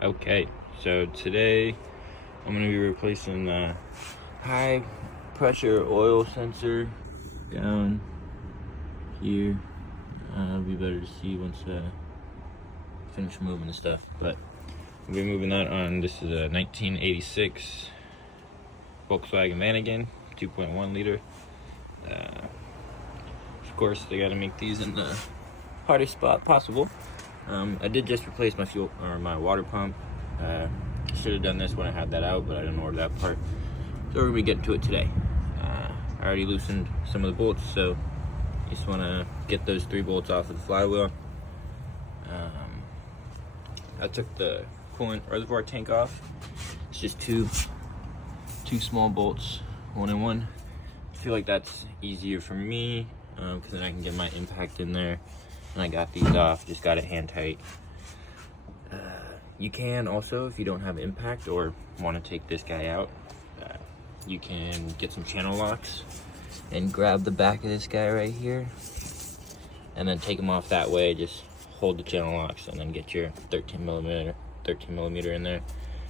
Okay, so today I'm going to be replacing the high pressure oil sensor down here. It'll be better to see once I finish moving the stuff, but we'll be moving that on. This is a 1986 Volkswagen Vanagon, 2.1 liter. Of course, they got to make these in the hardest spot possible. I did just replace my fuel or my water pump. Should have done this when I had that out, but I didn't order that part. So we're gonna be getting to it today. I already loosened some of the bolts, so just want to get those 3 bolts off of the flywheel. I took the coolant reservoir tank off. It's just two small bolts, 1 and 1. I feel like that's easier for me because then I can get my impact in there. And I got these off, just got it hand tight. You can also, if you don't have impact or want to take this guy out, you can get some channel locks and grab the back of this guy right here and then take them off that way. Just hold the channel locks and then get your 13 millimeter in there.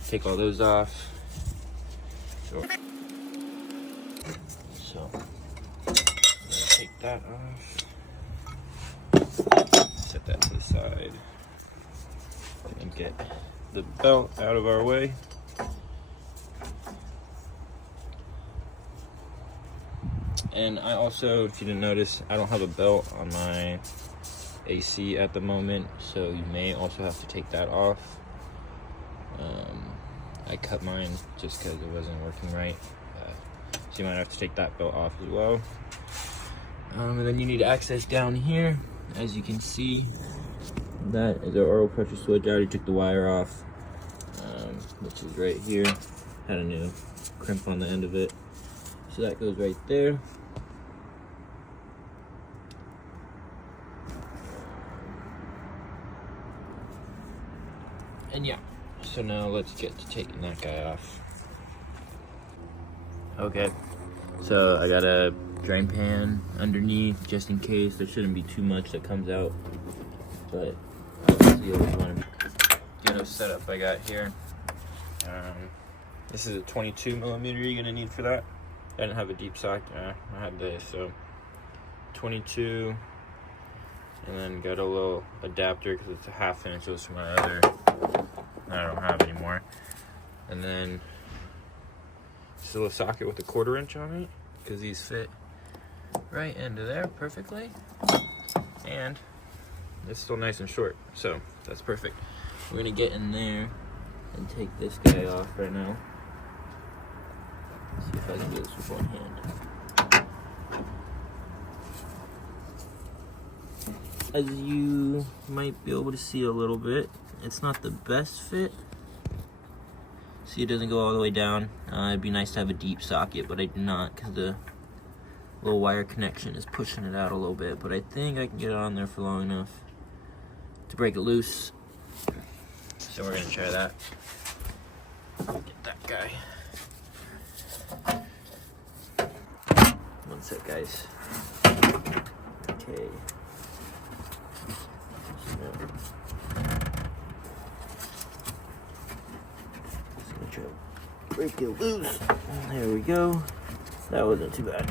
Take all those off. So take that off. Set that to the side and get the belt out of our way. And I also, if you didn't notice, I don't have a belt on my AC at the moment, so you may also have to take that off. I cut mine just because it wasn't working right, so you might have to take that belt off as well. And then you need access down here. As you can see, that is our oil pressure switch. I already took the wire off, which is right here. Had a new crimp on the end of it, so that goes right there. And yeah, so now let's get to taking that guy off. Okay, so I got a drain pan underneath just in case. There shouldn't be too much that comes out, but obviously I always want to get a setup I got here. This is a 22 millimeter you're gonna need for that. I didn't have a deep socket. I had this, so 22, and then got a little adapter because it's a 1/2 inch. It was from my other I don't have anymore. And then just a little socket with a 1/4 inch on it because these fit right into there perfectly, and it's still nice and short, so that's perfect. We're gonna get in there and take this guy off right now. Let's see if I can do this with one hand. As you might be able to see a little bit, it's not the best fit. See, it doesn't go all the way down. It'd be nice to have a deep socket, but I do not because the little wire connection is pushing it out a little bit. But I think I can get it on there for long enough to break it loose. So we're gonna try that. Get that guy. One sec, guys. Okay. Break it loose. There we go. That wasn't too bad.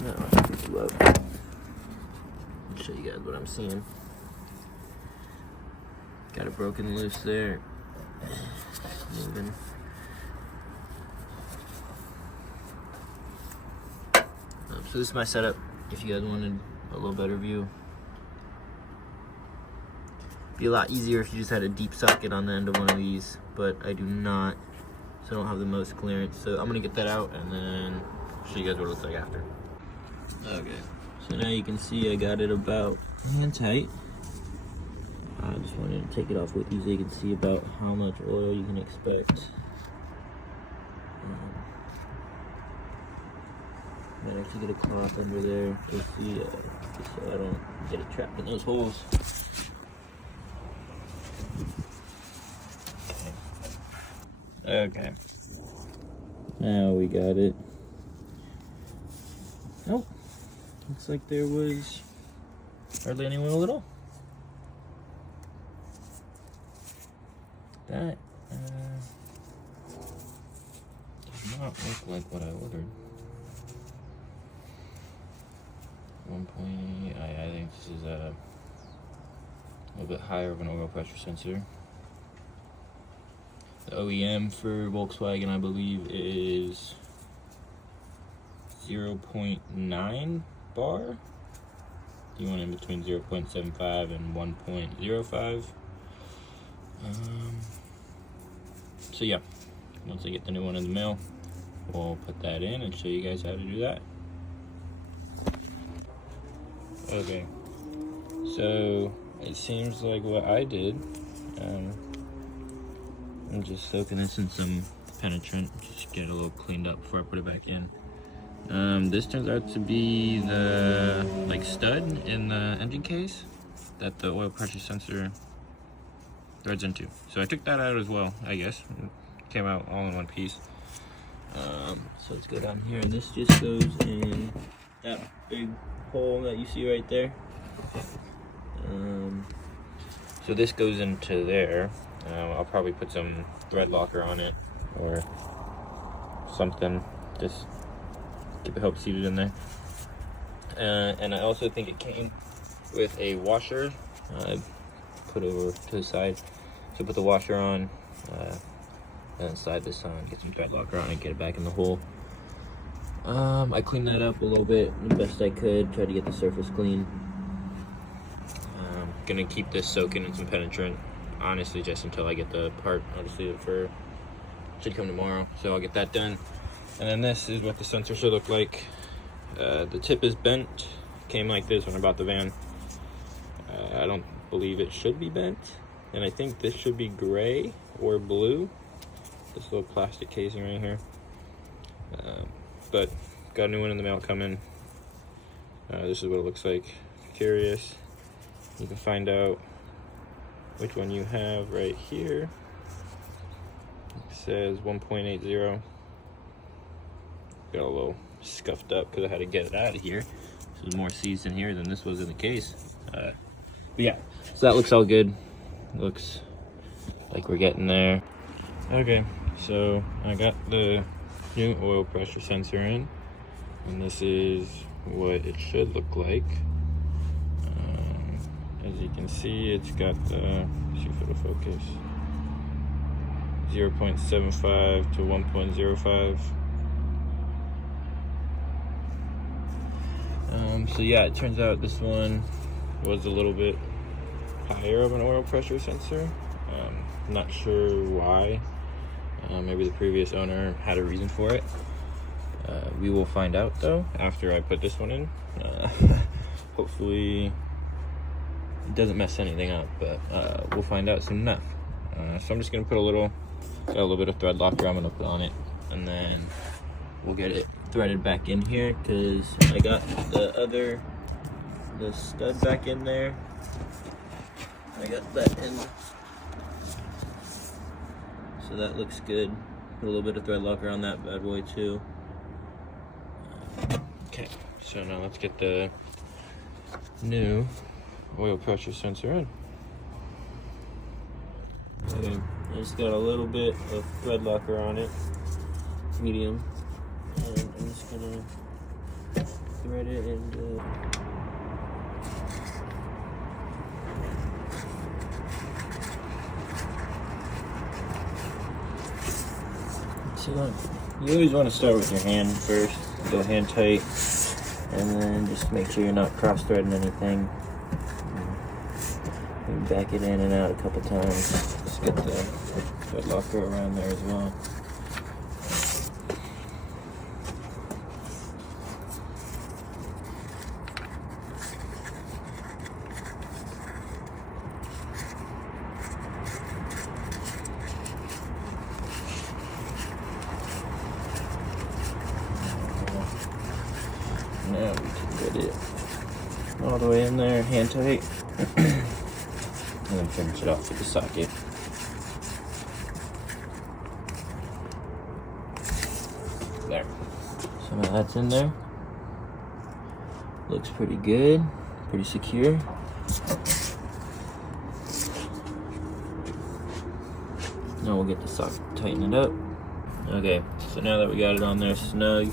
Now I can pick you up. I'll show you guys what I'm seeing. Got it broken loose there. Moving. So this is my setup. If you guys wanted a little better view, it'd be a lot easier if you just had a deep socket on the end of one of these, but I do not, so I don't have the most clearance. So I'm gonna get that out and then show you guys what it looks like after. Okay, so now you can see I got it about hand tight. I just wanted to take it off with you so you can see about how much oil you can expect. Might actually get a cloth under there to see, just so I don't get it trapped in those holes. Okay. Now we got it. Oh, looks like there was hardly any oil at all. That does not look like what I ordered. 1.8, I think this is a little bit higher of an oil pressure sensor. The OEM for Volkswagen, I believe, is 0.9 bar. You want in between 0.75 and 1.05. So yeah, once I get the new one in the mail, we'll put that in and show you guys how to do that. Okay, so it seems like what I did, I'm just soaking this in some penetrant, just get it a little cleaned up before I put it back in. This turns out to be the stud in the engine case that the oil pressure sensor threads into. So I took that out as well, I guess. It came out all in one piece. So let's go down here, and this just goes in that big hole that you see right there. So this goes into there. I'll probably put some thread locker on it or something, just keep it help seated in there. And I also think it came with a washer. Put over to the side. So put the washer on, and then slide this on, get some thread locker on it, get it back in the hole. I cleaned that up a little bit the best I could, tried to get the surface clean. Gonna keep this soaking in some penetrant, honestly, just until I get the part. Obviously, should come tomorrow, so I'll get that done. And then this is what the sensor should look like. The tip is bent, came like this when I bought the van. I don't believe it should be bent, and I think this should be gray or blue. This little plastic casing right here. But got a new one in the mail coming. This is what it looks like. If you're curious, you can find out which one you have right here. It says 1.80. Got a little scuffed up because I had to get it out of here. This is more seized in here than this was in the case. But yeah, so that looks all good. Looks like we're getting there. Okay, so I got the new oil pressure sensor in, and this is what it should look like. As you can see, it's got the, see if it'll focus, 0.75 to 1.05. So yeah, it turns out this one was a little bit higher of an oil pressure sensor. Not sure why. Maybe the previous owner had a reason for it. We will find out though after I put this one in. Hopefully it doesn't mess anything up, but we'll find out soon enough. So I'm just gonna put got a little bit of thread locker I'm gonna put on it, and then we'll get it threaded back in here because I got the stud back in there. I got that in, so that looks good. Put a little bit of thread locker on that bad boy too. Okay, so now let's get the new oil pressure sensor in. Okay, I just got a little bit of thread locker on it, medium, and I'm just gonna thread it into. So you always want to start with your hand first, go hand tight, and then just make sure you're not cross-threading anything. And back it in and out a couple times. Just get the thread locker around there as well. Now we can get it all the way in there, hand tight, and then finish it off with the socket. There. So now that's in there. Looks pretty good, pretty secure. Now we'll get the socket, tighten it up. Okay, so now that we got it on there snug,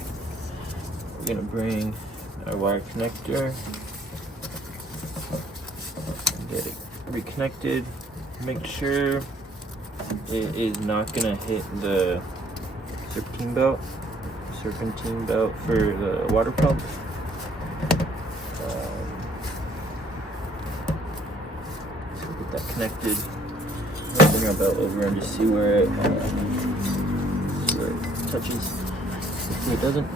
we're gonna bring our wire connector, get it reconnected, make sure it is not gonna hit the serpentine belt for the water pump. So we'll get that connected. I'll bring our belt over and just see where it touches. Hopefully it doesn't.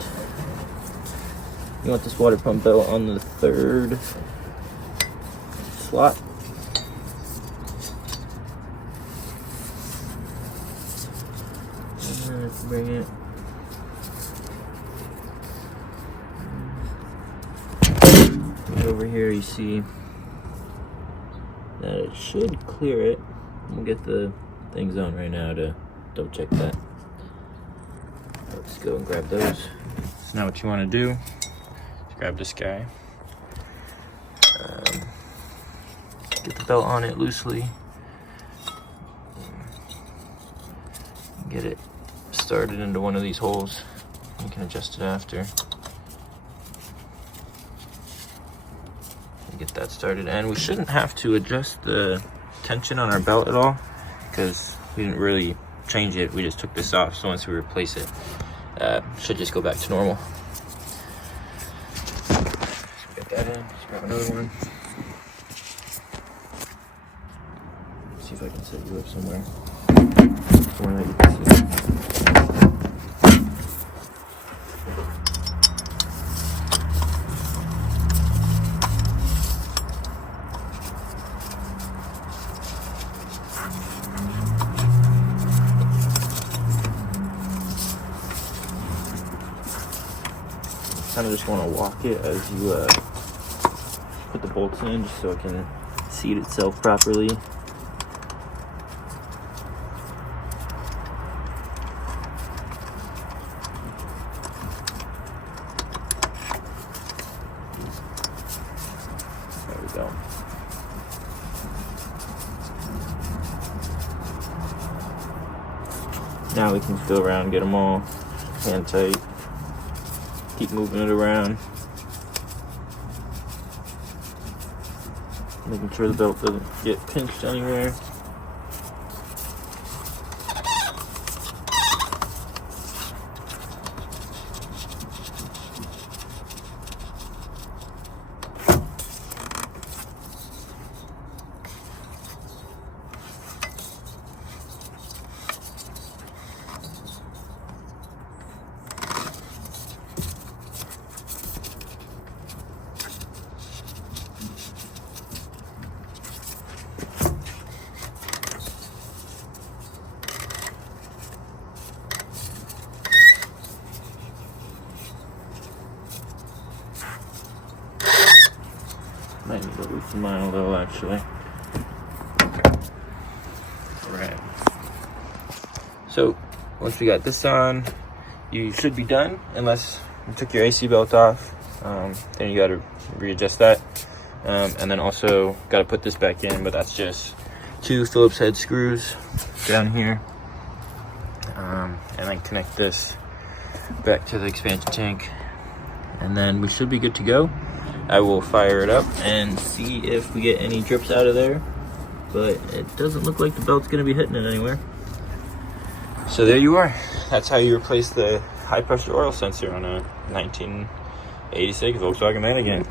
You want this water pump belt on the 3rd slot. And then bring it. Over here you see that it should clear it. We'll get the things on right now to double check that. Let's go and grab those. So now what you want to do is grab this guy. Get the belt on it loosely. Get it started into one of these holes. You can adjust it after. Get that started, and we shouldn't have to adjust the tension on our belt at all because we didn't really change it. We just took this off, so once we replace it, should just go back to normal. So get that in. Let's grab another one. Let's see if I can set you up somewhere that you can see. Kind of just want to walk it as you put the bolts in, just so it can seat itself properly. There we go. Now we can go around, get them all hand tight. Keep moving it around, making sure the belt doesn't get pinched anywhere. Might need to loosen mine a little, actually. Alright. So, once we got this on, you should be done, unless you took your AC belt off. Then you gotta readjust that. And then also gotta put this back in, but that's just 2 Phillips head screws down here. And then connect this back to the expansion tank. And then we should be good to go. I will fire it up and see if we get any drips out of there, but it doesn't look like the belt's gonna be hitting it anywhere. So there you are. That's how you replace the high pressure oil sensor on a 1986 Volkswagen Vanagon.